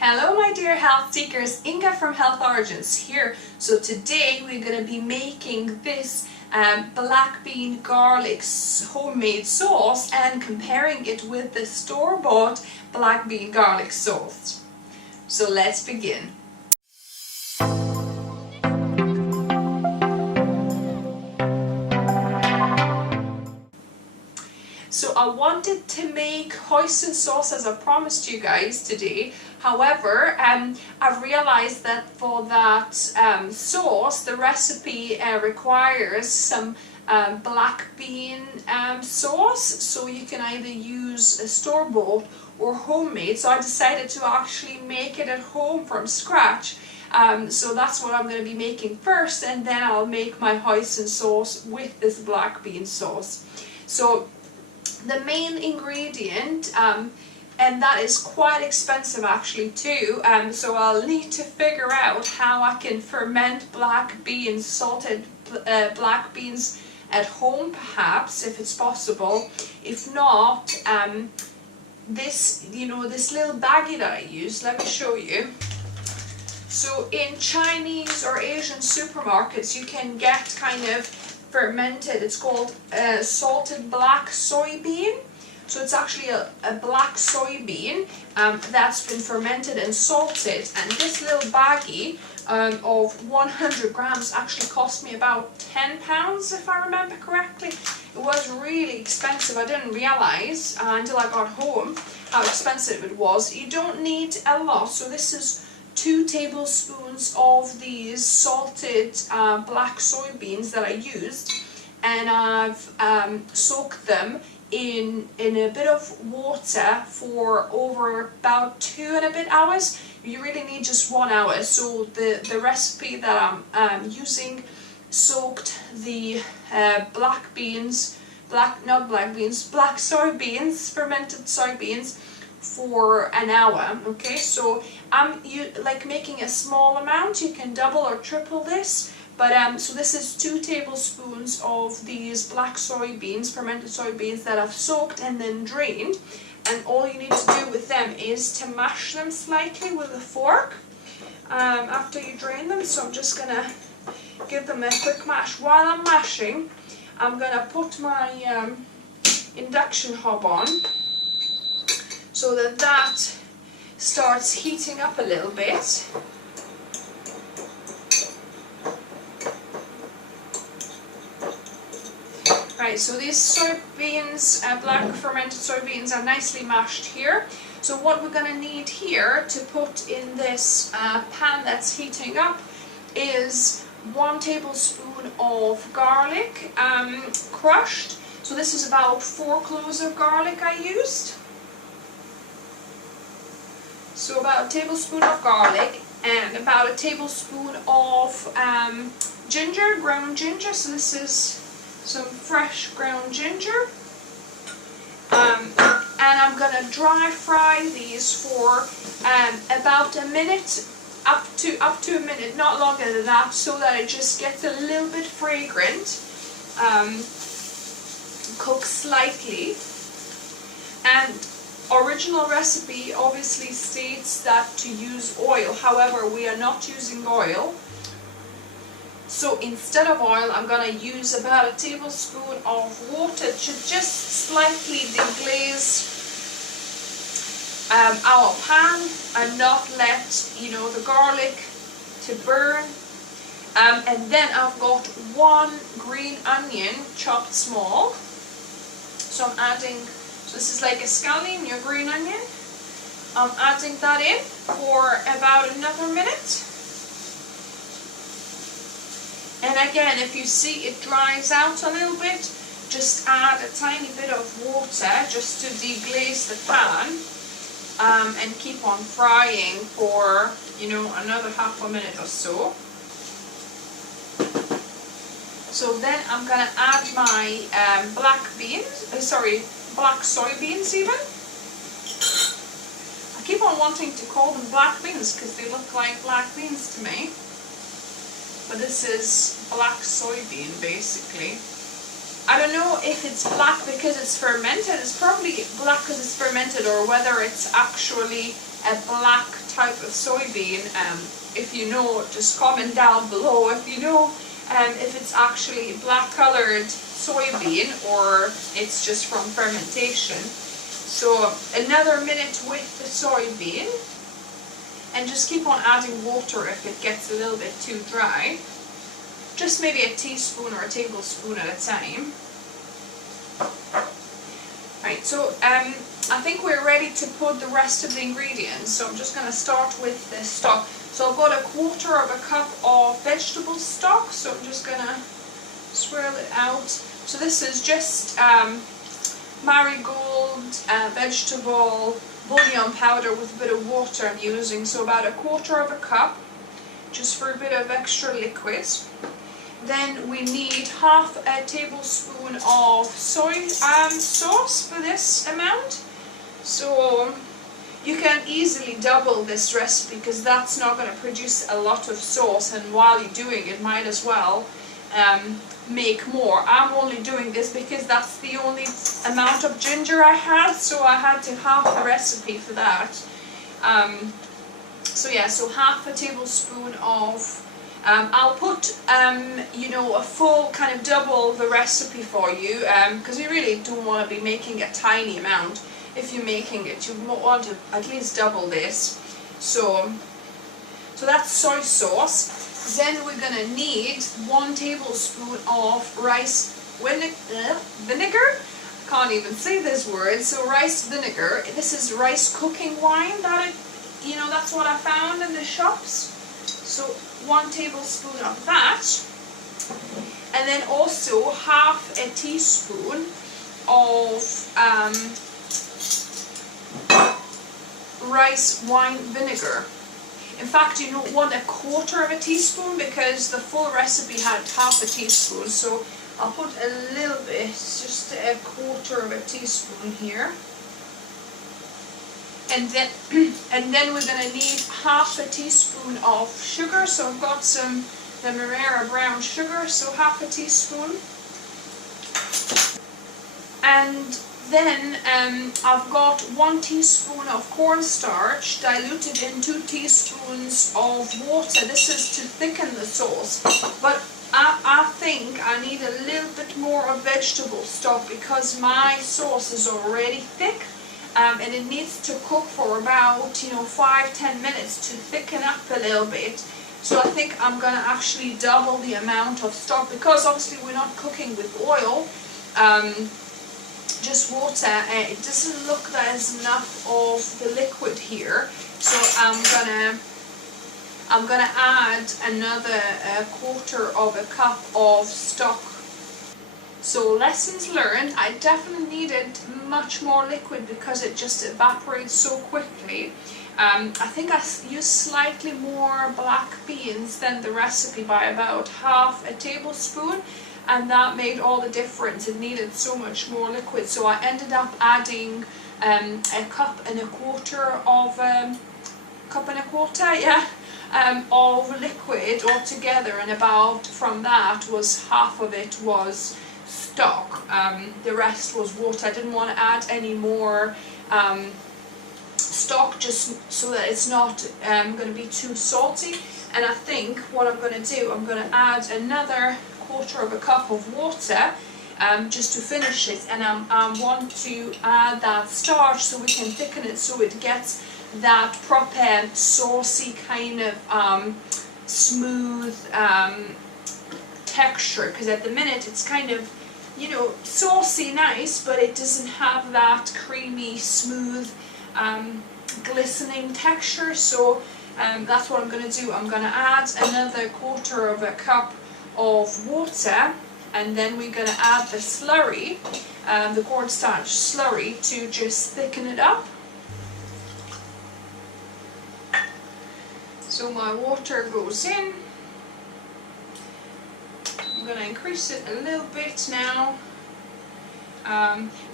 Hello my dear health seekers, Inga from Health Origins here. So today we're going to be making this black bean garlic homemade sauce and comparing it with the store-bought black bean garlic sauce. So let's begin. So I wanted to make hoisin sauce as I promised you guys today. However, I've realized that for that sauce, the recipe requires some black bean sauce. So you can either use a store-bought or homemade. So I decided to actually make it at home from scratch. So that's what I'm going to be making first, and then I'll make my hoisin sauce with this black bean sauce. So the main ingredient, and that is quite expensive actually too, so I'll need to figure out how I can ferment black beans, salted black beans at home perhaps, if it's possible. If not, this little baggie that I use, let me show you. So in Chinese or Asian supermarkets you can get kind of fermented, it's called salted black soybean. So it's actually a black soybean that's been fermented and salted, and this little baggie of 100 grams actually cost me about £10 if I remember correctly. It was really expensive. I didn't realise until I got home how expensive it was. You don't need a lot, so this is 2 tablespoons of these salted black soybeans that I used, and I've soaked them in a bit of water for over about 2 and a bit hours. You really need just 1 hour. So the recipe that I'm using soaked the black soybeans, fermented soybeans, for an hour. Okay, so like making a small amount. You can double or triple this, but so this is 2 tablespoons of these black soybeans, fermented soybeans, that I've soaked and then drained, and all you need to do with them is to mash them slightly with a fork after you drain them. So I'm just gonna give them a quick mash. While I'm mashing, I'm gonna put my induction hob on, so that starts heating up a little bit. Right, so these soybeans, black fermented soybeans, are nicely mashed here. So what we're going to need here to put in this pan that's heating up is 1 tablespoon of garlic crushed. So this is about 4 cloves of garlic I used. So about a tablespoon of garlic and about a tablespoon of ginger, ground ginger. So this is some fresh ground ginger. And I'm going to dry fry these for about a minute, up to a minute, not longer than that, so that it just gets a little bit fragrant. Cook slightly. And original recipe obviously states that to use oil, however we are not using oil. So instead of oil, I'm going to use about a tablespoon of water to just slightly deglaze our pan and not let the garlic to burn. And then I've got 1 green onion chopped small. So I'm adding, so this is like a scallion, your green onion. I'm adding that in for about another minute. And again, if you see it dries out a little bit, just add a tiny bit of water just to deglaze the pan, and keep on frying for another half a minute or so. So then I'm going to add my black soybeans even. I keep on wanting to call them black beans because they look like black beans to me. But this is black soybean basically. I don't know if it's black because it's fermented. It's probably black because it's fermented, or whether it's actually a black type of soybean. If you know, just comment down below if you know if it's actually black colored soybean or it's just from fermentation. So another minute with the soybean, and just keep on adding water if it gets a little bit too dry. Just maybe a teaspoon or a tablespoon at a time. Right, so I think we're ready to put the rest of the ingredients. So I'm just going to start with the stock. So I've got 1/4 cup of vegetable stock, so I'm just going to swirl it out. So this is just marigold vegetable bouillon powder with a bit of water I'm using, so about 1/4 cup, just for a bit of extra liquid. Then we need 1/2 tablespoon of soy sauce for this amount. So you can easily double this recipe because that's not going to produce a lot of sauce, and while you're doing it, might as well make more. I'm only doing this because that's the only amount of ginger I had, so I had to halve the recipe for that. So yeah, so 1/2 tablespoon of I'll put you know, a full kind of double the recipe for you, because you really don't want to be making a tiny amount. If you're making it, you want to at least double this. So that's soy sauce. Then we're gonna need 1 tablespoon of rice vinegar. Can't even say this word. So rice vinegar. This is rice cooking wine that you know, that's what I found in the shops. So 1 tablespoon of that, and then also 1/2 teaspoon of rice wine vinegar. In fact, you don't want 1/4 teaspoon because the full recipe had 1/2 teaspoon. So I'll put a little bit, just 1/4 teaspoon here. And then we're going to need 1/2 teaspoon of sugar. So I've got some Demerara brown sugar, so 1/2 teaspoon. And then I've got 1 teaspoon of cornstarch diluted in 2 teaspoons of water. This is to thicken the sauce. But I think I need a little bit more of vegetable stock because my sauce is already thick. And it needs to cook for about 5-10 minutes to thicken up a little bit. So I think I'm going to actually double the amount of stock, because obviously we're not cooking with oil, just water. It doesn't look that there's enough of the liquid here. So I'm gonna add another 1/4 cup of stock. So lessons learned, I definitely needed much more liquid because it just evaporates so quickly. I think I used slightly more black beans than the recipe by about 1/2 tablespoon, and that made all the difference. It needed so much more liquid, so I ended up adding 1.25 cups of liquid altogether, and about from that was 1/2 of it was stock. The rest was water. I didn't want to add any more stock, just so that it's not going to be too salty. And I think what I'm going to do, I'm going to add another 1/4 cup of water just to finish it, and I want to add that starch so we can thicken it so it gets that proper saucy kind of smooth texture, because at the minute it's kind of saucy nice, but it doesn't have that creamy smooth glistening texture. So that's what I'm going to do. I'm going to add another 1/4 cup of water, and then we're going to add the slurry, the cornstarch slurry, to just thicken it up. So my water goes in. I'm going to increase it a little bit now.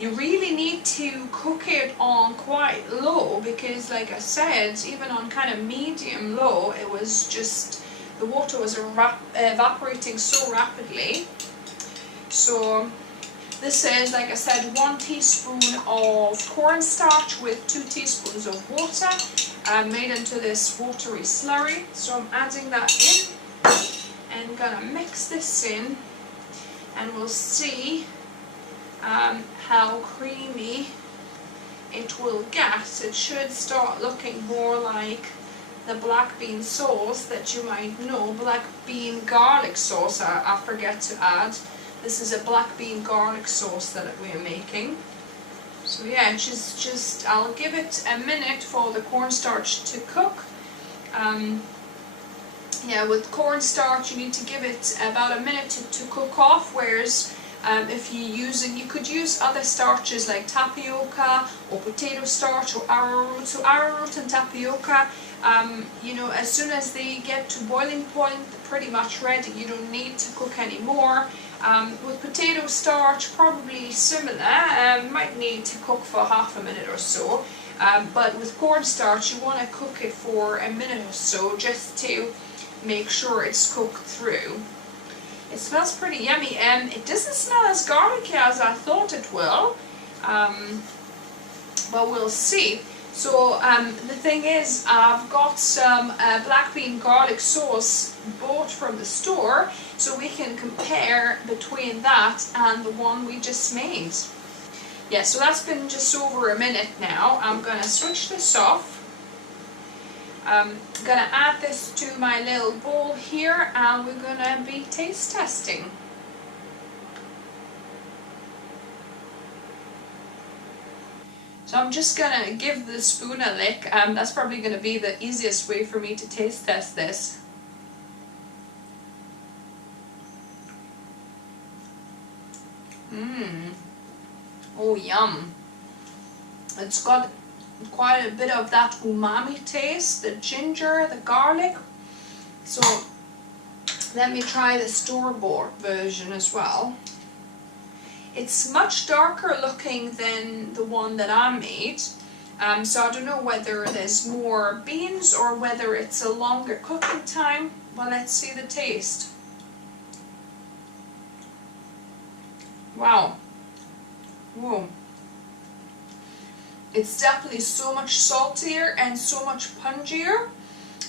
You really need to cook it on quite low, because like I said, even on kind of medium low, it was just, the water was evaporating so rapidly. So this is, like I said, 1 teaspoon of cornstarch with 2 teaspoons of water. made into this watery slurry. So I'm adding that in and gonna mix this in, and we'll see how creamy it will get. It should start looking more like the black bean sauce that you might know, black bean garlic sauce. I forget to add. This is a black bean garlic sauce that we're making. So yeah, just I'll give it a minute for the cornstarch to cook. Yeah, with cornstarch you need to give it about a minute to cook off, whereas if you're using, you could use other starches like tapioca or potato starch or arrowroot. So arrowroot and tapioca, you know, as soon as they get to boiling point, they're pretty much ready. You don't need to cook anymore. With potato starch, probably similar. Might need to cook for half a minute or so. But with cornstarch, you want to cook it for a minute or so, just to make sure it's cooked through. It smells pretty yummy, and it doesn't smell as garlicky as I thought it will, but we'll see. So the thing is, I've got some black bean garlic sauce bought from the store, so we can compare between that and the one we just made. Yeah, so that's been just over a minute now. I'm going to switch this off. I'm going to add this to my little bowl here, and we're going to be taste testing. So I'm just going to give the spoon a lick. That's probably going to be the easiest way for me to taste test this. Oh, yum. It's got quite a bit of that umami taste, the ginger, the garlic. So let me try the store-bought version as well. It's much darker looking than the one that I made. So I don't know whether there's more beans or whether it's a longer cooking time. Well, let's see the taste. Wow. Whoa. It's definitely so much saltier and so much punchier.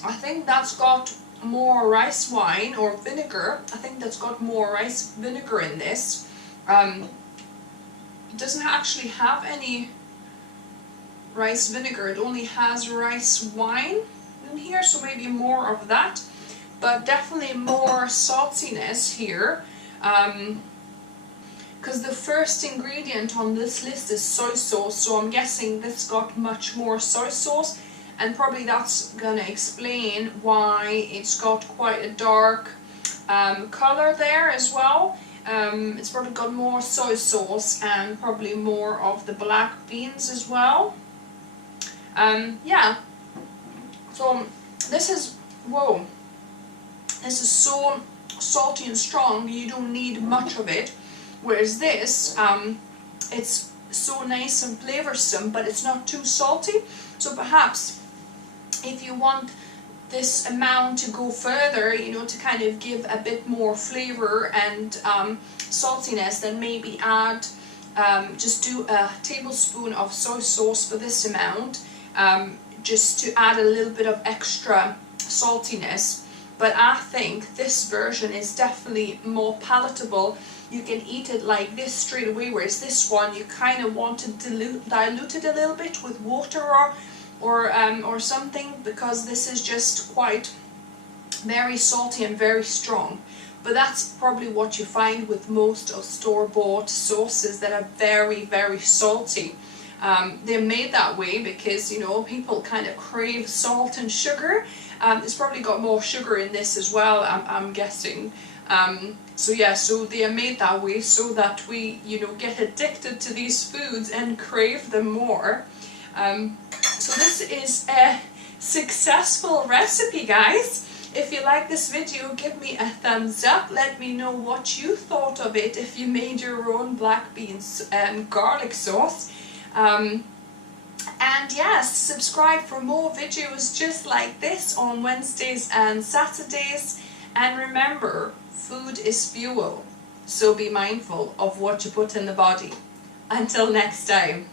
I think that's got more rice wine or vinegar. I think that's got more rice vinegar in this. It doesn't actually have any rice vinegar. It only has rice wine in here, so maybe more of that. But definitely more saltiness here. Because the first ingredient on this list is soy sauce, so I'm guessing this got much more soy sauce, and probably that's going to explain why it's got quite a dark color there as well. It's probably got more soy sauce and probably more of the black beans as well. Yeah, so this is, whoa, this is so salty and strong, you don't need much of it. Whereas this, it's so nice and flavoursome, but it's not too salty. So perhaps if you want this amount to go further, you know, to kind of give a bit more flavour and saltiness, then maybe add, just do a tablespoon of soy sauce for this amount, just to add a little bit of extra saltiness. But I think this version is definitely more palatable. You can eat it like this straight away, whereas this one you kind of want to dilute it a little bit with water or something, because this is just quite very salty and very strong. But that's probably what you find with most of store-bought sauces that are very, very salty. They're made that way because, you know, people kind of crave salt and sugar. It's probably got more sugar in this as well, I'm guessing. So yeah, so they are made that way so that we, you know, get addicted to these foods and crave them more. So this is a successful recipe, guys. If you like this video, give me a thumbs up. Let me know what you thought of it if you made your own black beans garlic sauce. And yes, subscribe for more videos just like this on Wednesdays and Saturdays. And remember, food is fuel, so be mindful of what you put in the body. Until next time.